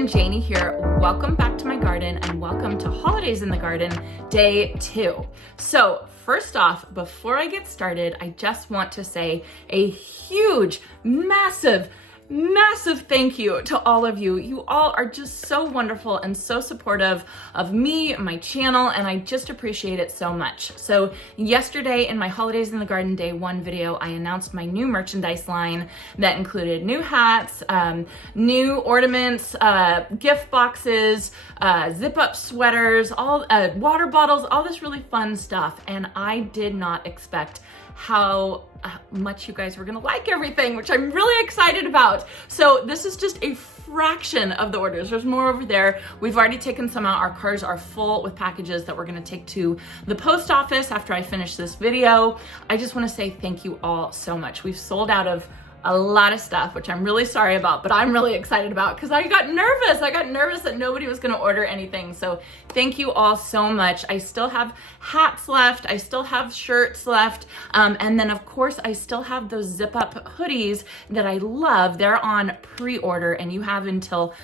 everyone, Janie here. Welcome back to my garden and welcome to Holidays in the Garden, day 2. So first off, before I get started, I just want to say a huge, massive thank you to all of you. You all are just so wonderful and so supportive of me, my channel, and I just appreciate it so much. So yesterday in my Holidays in the Garden Day 1 video, I announced my new merchandise line that included new hats, new ornaments, gift boxes, zip-up sweaters, all water bottles, all this really fun stuff. And I did not expect how much you guys were gonna like everything, which I'm really excited about. So this is just a fraction of the orders. There's more over there. We've already taken some out. Our cars are full with packages that we're gonna take to the post office after I finish this video. I just wanna say thank you all so much. We've sold out of a lot of stuff, which I'm really sorry about, but I'm really excited about because I got nervous. I got nervous that nobody was gonna order anything. So thank you all so much. I still have hats left. I still have shirts left. And then of course I still have those zip up hoodies that I love. They're on pre-order and you have until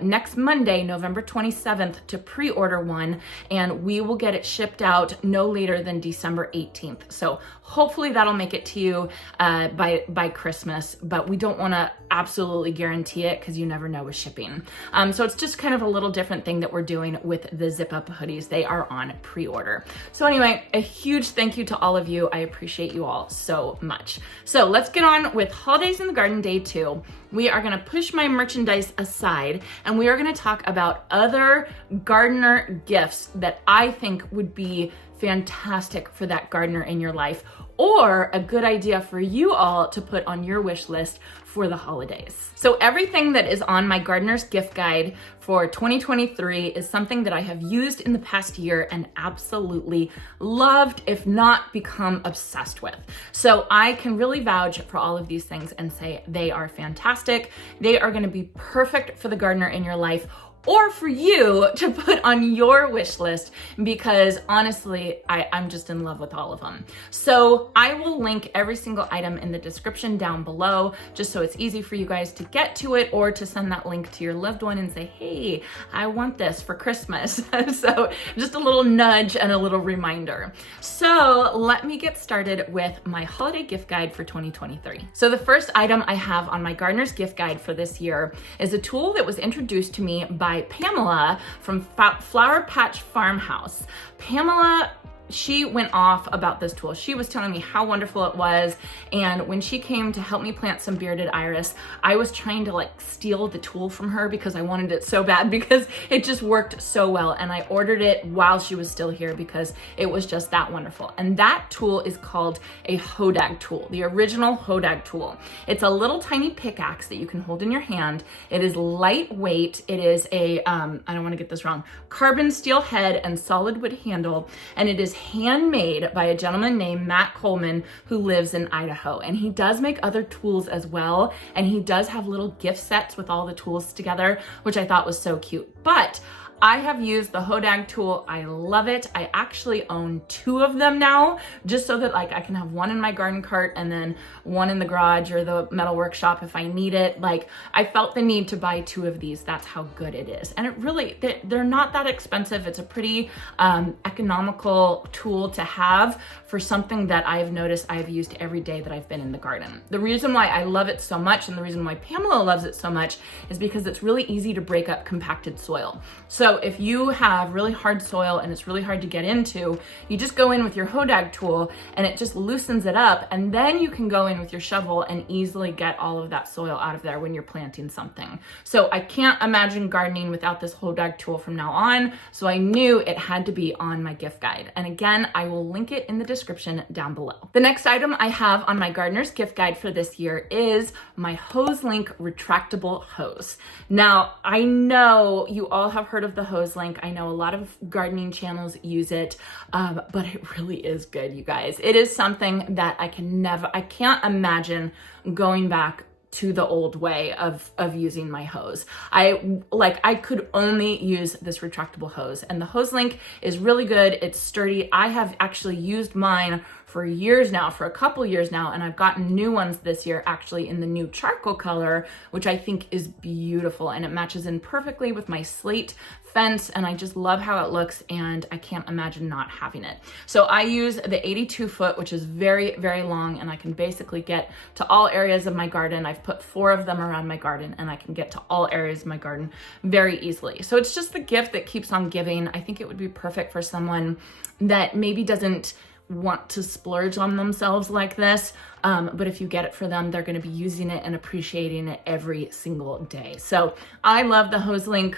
next Monday, November 27th to pre-order one, and we will get it shipped out no later than December 18th. So hopefully that'll make it to you by Christmas. But we don't want to absolutely guarantee it because you never know with shipping. So it's just kind of a little different thing that we're doing with the zip up hoodies. They are on pre-order. So anyway, a huge thank you to all of you. I appreciate you all so much. So let's get on with Holidays in the Garden Day 2. We are going to push my merchandise aside and we are going to talk about other gardener gifts that I think would be fantastic for that gardener in your life, or a good idea for you all to put on your wish list for the holidays. So everything that is on my gardener's gift guide for 2023 is something that I have used in the past year and absolutely loved, if not become obsessed with. So I can really vouch for all of these things and say they are fantastic. They are going to be perfect for the gardener in your life, or for you to put on your wish list, because honestly, I'm just in love with all of them. So I will link every single item in the description down below, just so it's easy for you guys to get to it or to send that link to your loved one and say, hey, I want this for Christmas. So just a little nudge and a little reminder. So let me get started with my holiday gift guide for 2023. So the first item I have on my gardener's gift guide for this year is a tool that was introduced to me by Pamela from Flower Patch Farmhouse. Pamela, she went off about this tool. She was telling me how wonderful it was. And when she came to help me plant some bearded iris, I was trying to like steal the tool from her because I wanted it so bad because it just worked so well. And I ordered it while she was still here because it was just that wonderful. And that tool is called a Hodag Tool, the original Hodag Tool. It's a little tiny pickaxe that you can hold in your hand. It is lightweight. It is a, I don't want to get this wrong, carbon steel head and solid wood handle. And it is handmade by a gentleman named Matt Coleman who lives in Idaho. And he does make other tools as well. And he does have little gift sets with all the tools together, which I thought was so cute. But I have used the Hodag tool. I love it. I actually own 2 of them now, just so that like I can have one in my garden cart and then one in the garage or the metal workshop if I need it. Like I felt the need to buy 2 of these. That's how good it is. And it really, they're not that expensive. It's a pretty economical tool to have for something that I've noticed I've used every day that I've been in the garden. The reason why I love it so much and the reason why Pamela loves it so much is because it's really easy to break up compacted soil. So if you have really hard soil and it's really hard to get into, you just go in with your Hodag tool and it just loosens it up, and then you can go in with your shovel and easily get all of that soil out of there when you're planting something. So I can't imagine gardening without this Hodag tool from now on, so I knew it had to be on my gift guide. And again, I will link it in the description down below. The next item I have on my gardener's gift guide for this year is my HoseLink retractable hose. Now, I know you all have heard of the HoseLink. I know a lot of gardening channels use it, but it really is good, you guys. It is something that I can't imagine going back to the old way of using my hose. I could only use this retractable hose, and the HoseLink is really good. It's sturdy. I have actually used mine for years now, for a couple years now, and I've gotten new ones this year actually in the new charcoal color, which I think is beautiful, and it matches in perfectly with my slate fence, and I just love how it looks, and I can't imagine not having it. So I use the 82 foot, which is very, very long, and I can basically get to all areas of my garden. I've put 4 of them around my garden, and I can get to all areas of my garden very easily. So it's just the gift that keeps on giving. I think it would be perfect for someone that maybe doesn't want to splurge on themselves like this, but if you get it for them, they're going to be using it and appreciating it every single day. So I love the Hodag.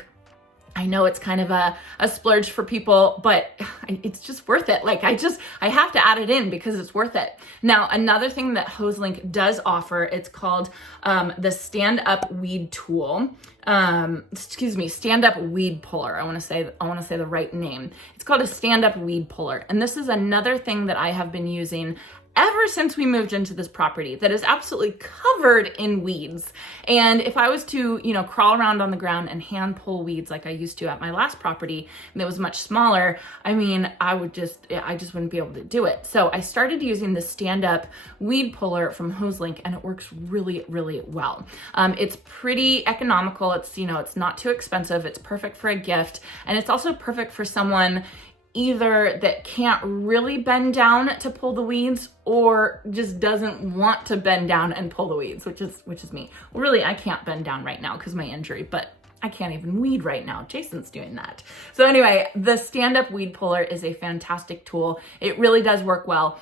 I know it's kind of a splurge for people, but it's just worth it. Like I have to add it in because it's worth it. Now, another thing that Hodag does offer, it's called the Standup Weed Tool. Standup Weed Puller. I want to say the right name. It's called a Standup Weed Puller. And this is another thing that I have been using ever since we moved into this property that is absolutely covered in weeds. And if I was to, crawl around on the ground and hand pull weeds like I used to at my last property that was much smaller, I just wouldn't be able to do it. So I started using the Stand-Up Weed Puller from Hodag, and it works really, really well. It's pretty economical. It's not too expensive. It's perfect for a gift. And it's also perfect for someone either that can't really bend down to pull the weeds or just doesn't want to bend down and pull the weeds, which is me. Well, really, I can't bend down right now because of my injury, but I can't even weed right now. Jason's doing that. So anyway, the Stand-Up Weed Puller is a fantastic tool. It really does work well.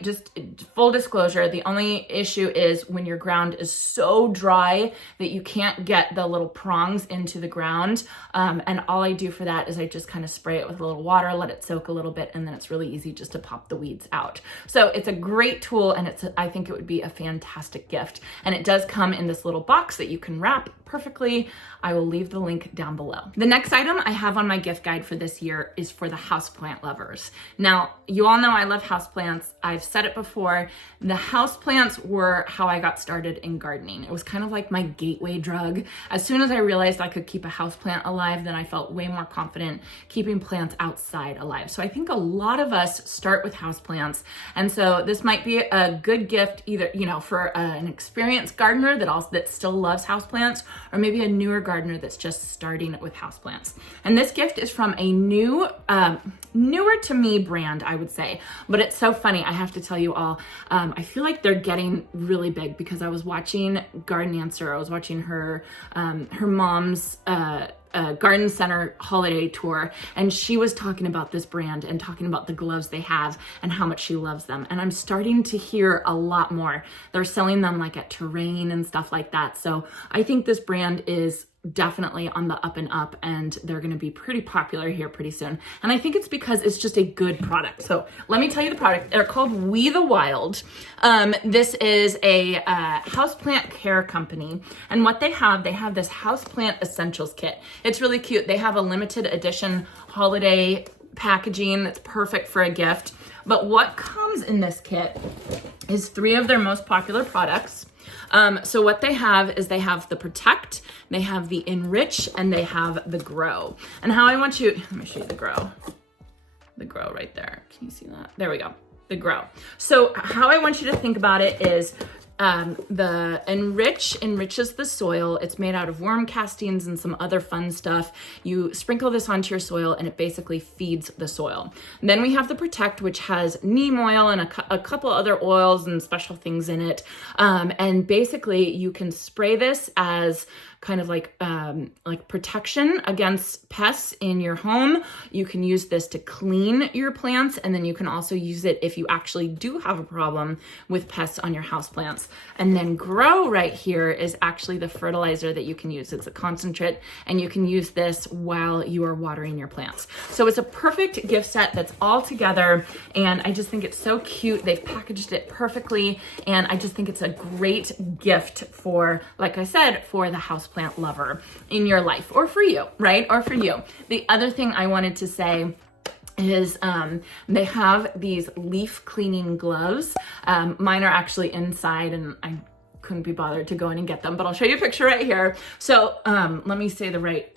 Just full disclosure, the only issue is when your ground is so dry that you can't get the little prongs into the ground. And all I do for that is I just kind of spray it with a little water, let it soak a little bit, and then it's really easy just to pop the weeds out. So it's a great tool, and I think it would be a fantastic gift. And it does come in this little box that you can wrap perfectly. I will leave the link down below. The next item I have on my gift guide for this year is for the houseplant lovers. Now, you all know I love houseplants. I've said it before. The houseplants were how I got started in gardening. It was kind of like my gateway drug. As soon as I realized I could keep a houseplant alive, then I felt way more confident keeping plants outside alive. So I think a lot of us start with houseplants. And so this might be a good gift either, for an experienced gardener that still loves houseplants, or maybe a newer gardener that's just starting with houseplants. And this gift is from a newer to me brand, I would say. But it's so funny, I have to tell you all, I feel like they're getting really big because I was watching Garden Answer. I was watching her mom's garden center holiday tour, and she was talking about this brand and talking about the gloves they have and how much she loves them. And I'm starting to hear a lot more. They're selling them like at Terrain and stuff like that. So I think this brand is definitely on the up and up, and they're going to be pretty popular here pretty soon. And I think it's because it's just a good product. So let me tell you the product. They're called We the Wild. This is a houseplant care company, and what they have this houseplant essentials kit. It's really cute. They have a limited edition holiday packaging that's perfect for a gift. But what comes in this kit is 3 of their most popular products. So what they have is they have the Protect, they have the Enrich, and they have the Grow. And how I want you, let me show you the Grow. The Grow right there. Can you see that? There we go. The Grow. So how I want you to think about it is the Enrich enriches the soil. It's made out of worm castings and some other fun stuff. You sprinkle this onto your soil and it basically feeds the soil. And then we have the Protect, which has neem oil and a couple other oils and special things in it. And basically you can spray this as kind of like protection against pests in your home. You can use this to clean your plants, and then you can also use it if you actually do have a problem with pests on your houseplants. And then Grow right here is actually the fertilizer that you can use. It's a concentrate, and you can use this while you are watering your plants. So it's a perfect gift set that's all together, and I just think it's so cute. They've packaged it perfectly, and I just think it's a great gift for, like I said, for the houseplant lover in your life, or for you, right? Or for you. The other thing I wanted to say is they have these leaf cleaning gloves. Mine are actually inside, and I couldn't be bothered to go in and get them, but I'll show you a picture right here. So let me say the right,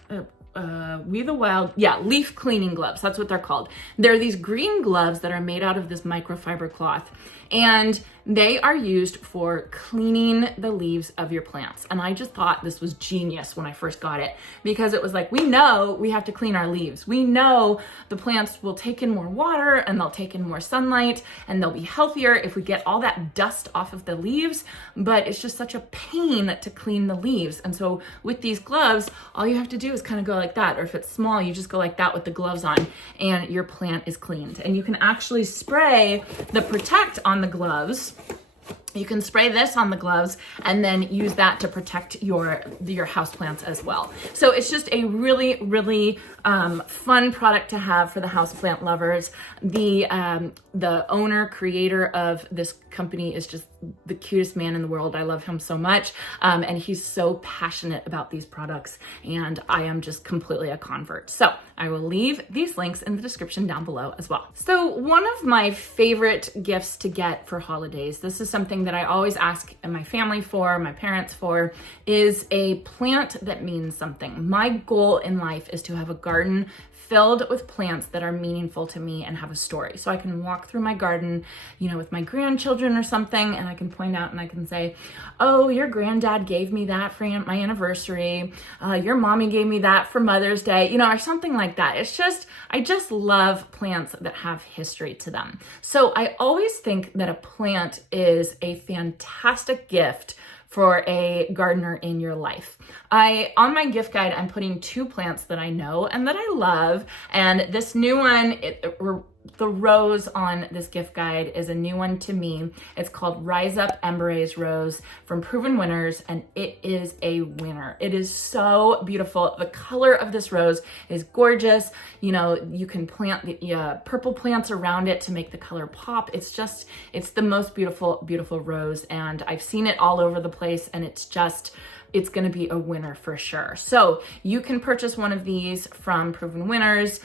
leaf cleaning gloves. That's what they're called. They're these green gloves that are made out of this microfiber cloth, and they are used for cleaning the leaves of your plants. And I just thought this was genius when I first got it, because it was like, we know we have to clean our leaves. We know the plants will take in more water and they'll take in more sunlight and they'll be healthier if we get all that dust off of the leaves, but it's just such a pain to clean the leaves. And so with these gloves, all you have to do is kind of go like that, or if it's small, you just go like that with the gloves on and your plant is cleaned. And you can actually spray the Protect on the gloves. You can spray this on the gloves and then use that to protect your houseplants as well. So it's just a really, really fun product to have for the houseplant lovers. The owner, creator of this company is just the cutest man in the world. I love him so much. And he's so passionate about these products, and I am just completely a convert. So I will leave these links in the description down below as well. So one of my favorite gifts to get for holidays, this is something that I always ask my family for, my parents for, is a plant that means something. My goal in life is to have a garden filled with plants that are meaningful to me and have a story. So I can walk through my garden, with my grandchildren or something, and I can point out and I can say, oh, your granddad gave me that for my anniversary. Your mommy gave me that for Mother's Day, or something like that. I just love plants that have history to them. So I always think that a plant is a fantastic gift for a gardener in your life. On my gift guide, I'm putting 2 plants that I know and that I love. And this new one, the rose on this gift guide is a new one to me. It's called Rise Up Emberaze Rose from Proven Winners, and it is a winner. It is so beautiful. The color of this rose is gorgeous. You can plant the purple plants around it to make the color pop. It's the most beautiful, beautiful rose, and I've seen it all over the place, and it's going to be a winner for sure. So you can purchase one of these from Proven Winners.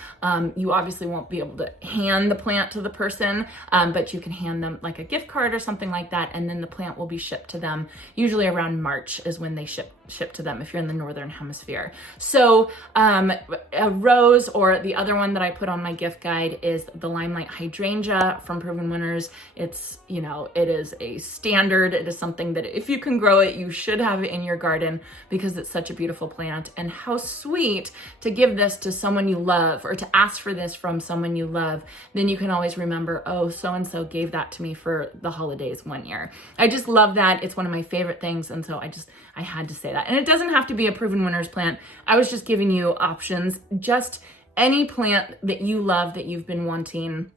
You obviously won't be able to hand the plant to the person, but you can hand them like a gift card or something like that, and then the plant will be shipped to them. Usually around March is when they ship to them if you're in the Northern Hemisphere. So a rose, or the other one that I put on my gift guide, is the Limelight Hydrangea from Proven Winners. It is a standard. It is something that if you can grow it, you should have it in your garden because it's such a beautiful plant. And how sweet to give this to someone you love, or to ask for this from someone you love. Then you can always remember, oh, so-and-so gave that to me for the holidays one year. I just love that. It's one of my favorite things. And so I had to say that. And it doesn't have to be a Proven Winners plant. I was just giving you options. Just any plant that you love, that you've been wanting,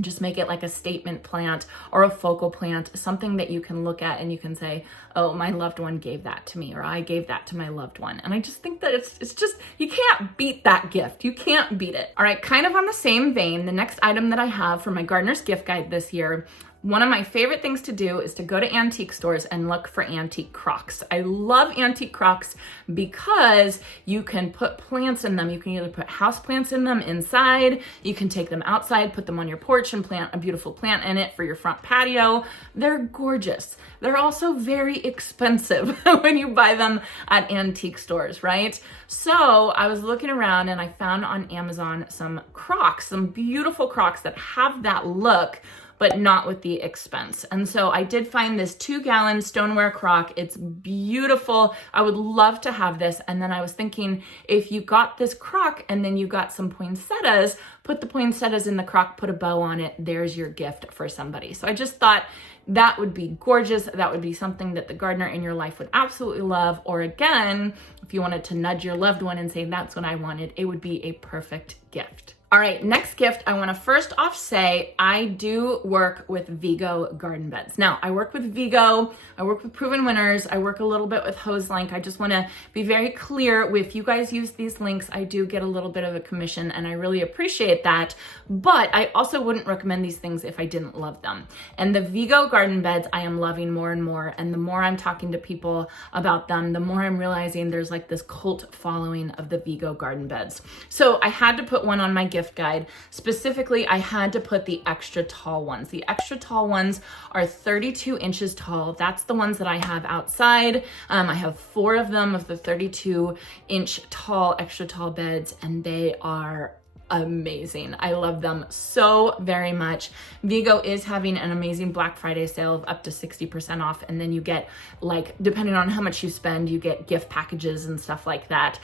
just make it like a statement plant or a focal plant, something that you can look at and you can say, oh, my loved one gave that to me, or I gave that to my loved one. And I just think that it's just, you can't beat that gift. You can't beat it. All right, kind of on the same vein, the next item that I have for my gardener's gift guide this year, one of my favorite things to do is to go to antique stores and look for antique Crocs. I love antique Crocs because you can put plants in them. You can either put house plants in them inside, you can take them outside, put them on your porch and plant a beautiful plant in it for your front patio. They're gorgeous. They're also very expensive when you buy them at antique stores, right? So I was looking around and I found on Amazon some Crocs, some beautiful Crocs that have that look, but not with the expense. And so I did find this 2-gallon stoneware crock. It's beautiful. I would love to have this. And then I was thinking, if you got this crock and then you got some poinsettias, put the poinsettias in the crock, put a bow on it. There's your gift for somebody. So I just thought that would be gorgeous. That would be something that the gardener in your life would absolutely love. Or again, if you wanted to nudge your loved one and say, that's what I wanted, it would be a perfect gift. All right, next gift, I wanna first off say, I do work with Vigo garden beds. Now, I work with Vigo, I work with Proven Winners, I work a little bit with Hodag. I just wanna be very clear, if you guys use these links, I do get a little bit of a commission and I really appreciate that, but I also wouldn't recommend these things if I didn't love them. And the Vigo garden beds, I am loving more and more, and the more I'm talking to people about them, the more I'm realizing there's like this cult following of the Vigo garden beds. So I had to put one on my gift gift guide. Specifically, I had to put the extra tall ones. The extra tall ones are 32 inches tall. That's the ones that I have outside. I have 4 of them of the 32-inch tall, extra tall beds, and they are amazing. I love them so very much. Vigo is having an amazing Black Friday sale of up to 60% off, and then you get, like, depending on how much you spend, you get gift packages and stuff like that.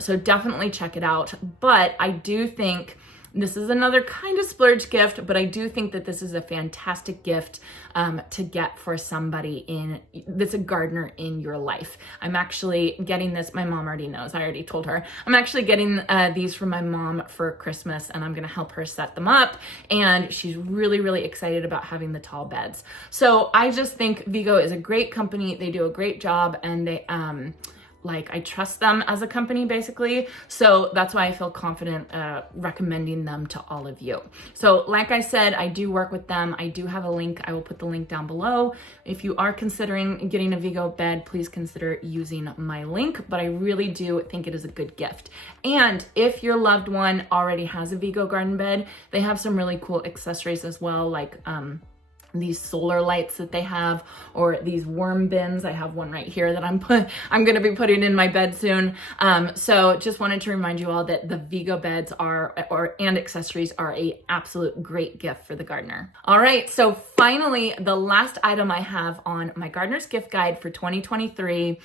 So definitely check it out. But I do think this is another kind of splurge gift, but I do think that this is a fantastic gift to get for somebody that's a gardener in your life. I'm actually getting this, my mom already knows, I already told her. I'm actually getting these from my mom for Christmas, and I'm gonna help her set them up, and she's really, really excited about having the tall beds. So I just think Vigo is a great company. They do a great job, and they, I trust them as a company, basically. So that's why I feel confident recommending them to all of you. So like I said, I do work with them. I do have a link. I will put the link down below. If you are considering getting a Vigo bed, please consider using my link, but I really do think it is a good gift. And if your loved one already has a Vigo garden bed, they have some really cool accessories as well, like these solar lights that they have, or these worm bins. I have one right here that I'm going to be putting in my bed soon. So just wanted to remind you all that the Vigo beds and accessories are a absolute great gift for the gardener. All right, so finally, the last item I have on my gardener's gift guide for 2023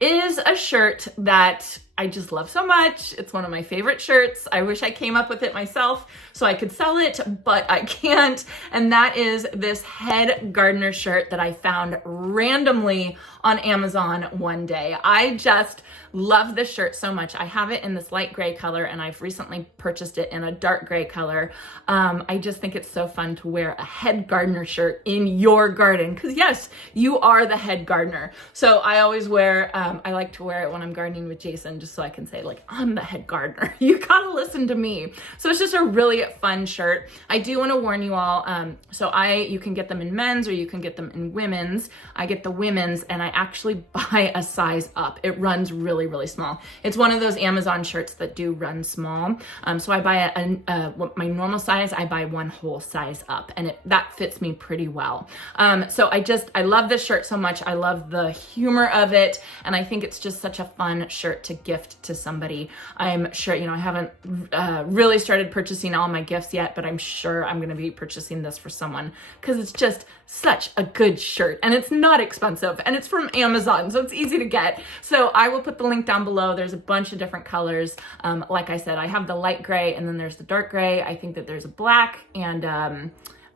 is a shirt that I just love so much. It's one of my favorite shirts. I wish I came up with it myself so I could sell it, but I can't. And that is this head gardener shirt that I found randomly on Amazon one day. I just love this shirt so much. I have it in this light gray color, and I've recently purchased it in a dark gray color. I just think it's so fun to wear a head gardener shirt in your garden, because yes, you are the head gardener. So I always wear, I like to wear it when I'm gardening with Jason, just so I can say, like, I'm the head gardener. You gotta listen to me. So it's just a really fun shirt. I do want to warn you all, you can get them in men's or you can get them in women's. I get the women's, and I actually buy a size up. It runs really, really small. It's one of those Amazon shirts that do run small. So I buy my normal size, I buy one whole size up, and that fits me pretty well. So I love this shirt so much. I love the humor of it, and I think it's just such a fun shirt to gift to somebody. I'm sure, I haven't really started purchasing all my gifts yet, but I'm sure I'm going to be purchasing this for someone, because it's just such a good shirt, and it's not expensive, and it's from Amazon, so it's easy to get. So I will put the link down below. There's a bunch of different colors. Like I said, I have the light gray, and then there's the dark gray. I think that there's a black and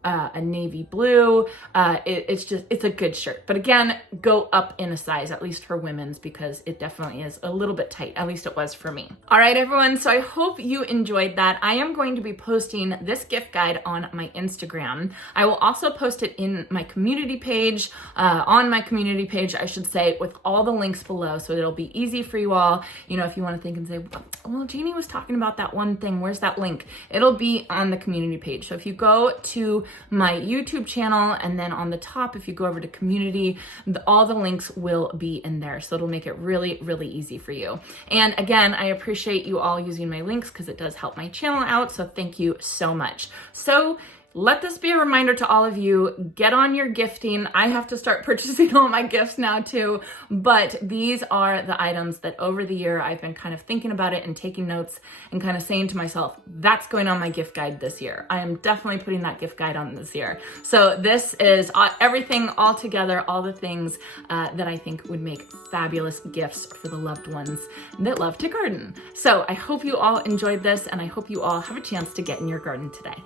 a navy blue. It's a good shirt. But again, go up in a size, at least for women's, because it definitely is a little bit tight. At least it was for me. All right, everyone. So I hope you enjoyed that. I am going to be posting this gift guide on my Instagram. I will also post it in my community page, on my community page, I should say, with all the links below. So it'll be easy for you all. If you want to think and say, well, Jeannie was talking about that one thing. Where's that link? It'll be on the community page. So if you go to my YouTube channel, and then on the top, if you go over to community, all the links will be in there. So it'll make it really, really easy for you. And again, I appreciate you all using my links, because it does help my channel out. So thank you so much. So let this be a reminder to all of you, get on your gifting. I have to start purchasing all my gifts now too, but these are the items that over the year I've been kind of thinking about it and taking notes and kind of saying to myself, that's going on my gift guide this year. I am definitely putting that gift guide on this year. So this is everything all together, all the things that I think would make fabulous gifts for the loved ones that love to garden. So I hope you all enjoyed this, and I hope you all have a chance to get in your garden today.